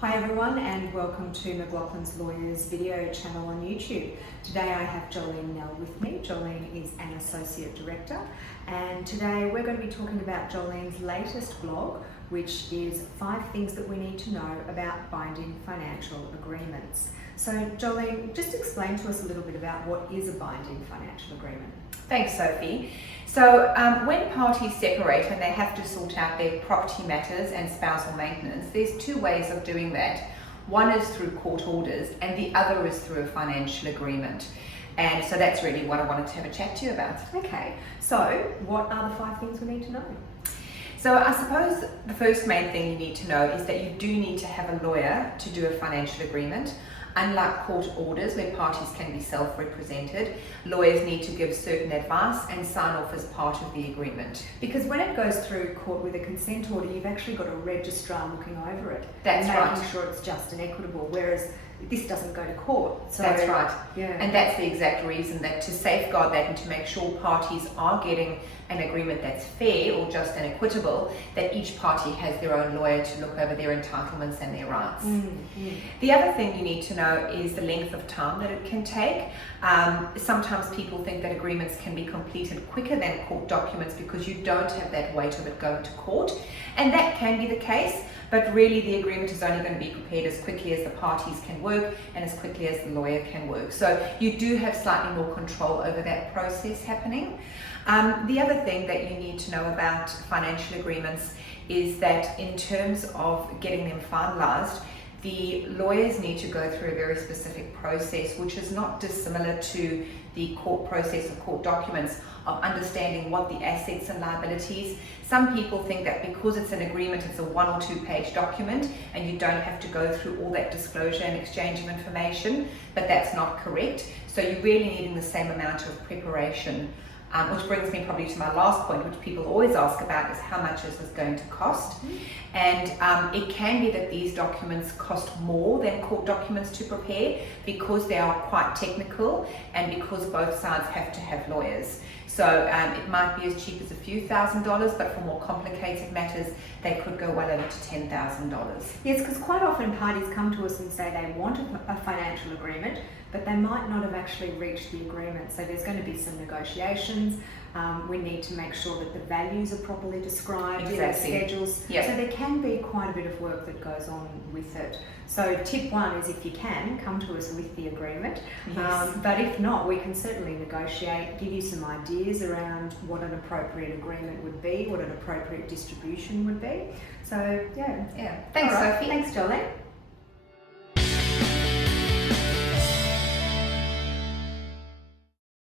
Hi everyone, and welcome to McLaughlins Lawyers video channel on YouTube. Today I have Joelene Nel with me. Joelene is an Associate Director, and today we're going to be talking about Jolene's latest blog, which is 5 things that we need to know about binding financial agreements. So Joelene, just explain to us a little bit about what is a binding financial agreement. Thanks, Sophie. So when parties separate and they have to sort out their property matters and spousal maintenance, there's 2 ways of doing that. One is through court orders and the other is through a financial agreement. And so that's really what I wanted to have a chat to you about. Okay, so what are the 5 things we need to know? So I suppose the first main thing you need to know is that you do need to have a lawyer to do a financial agreement. Unlike court orders where parties can be self-represented, lawyers need to give certain advice and sign off as part of the agreement. Because when it goes through court with a consent order, you've actually got a registrar looking over it. That's and making right. sure it's just and equitable, whereas this doesn't go to court. So, that's right. Yeah. And that's the exact reason, that to safeguard that and to make sure parties are getting an agreement that's fair or just and equitable, that each party has their own lawyer to look over their entitlements and their rights. The other thing you need to know is the length of time that it can take. Sometimes people think that agreements can be completed quicker than court documents because you don't have that weight of it going to court, and that can be the case, but really the agreement is only going to be prepared as quickly as the parties can work and as quickly as the lawyer can work. So you do have slightly more control over that process happening. The other thing that you need to know about financial agreements is that in terms of getting them finalised, the lawyers need to go through a very specific process, which is not dissimilar to the court process of court documents, of understanding what the assets and liabilities. Some people think that because it's an agreement, it's a 1 or 2 page document and you don't have to go through all that disclosure and exchange of information, but that's not correct. So you're really needing the same amount of preparation. Which brings me probably to my last point, which people always ask about, is how much is this going to cost? And it can be that these documents cost more than court documents to prepare because they are quite technical and because both sides have to have lawyers. So it might be as cheap as a few $1,000s, but for more complicated matters, they could go well over to $10,000. Yes, because quite often parties come to us and say they want a financial agreement, but they might not have actually reached the agreement. So there's going to be some negotiations. We need to make sure that the values are properly described in the schedules. Yep. So there can be quite a bit of work that goes on with it. So tip 1 is, if you can, come to us with the agreement. Yes. But if not, we can certainly negotiate, give you some ideas around what an appropriate agreement would be, what an appropriate distribution would be. So yeah. Thanks, All right. Sophie. Thanks, Joelene.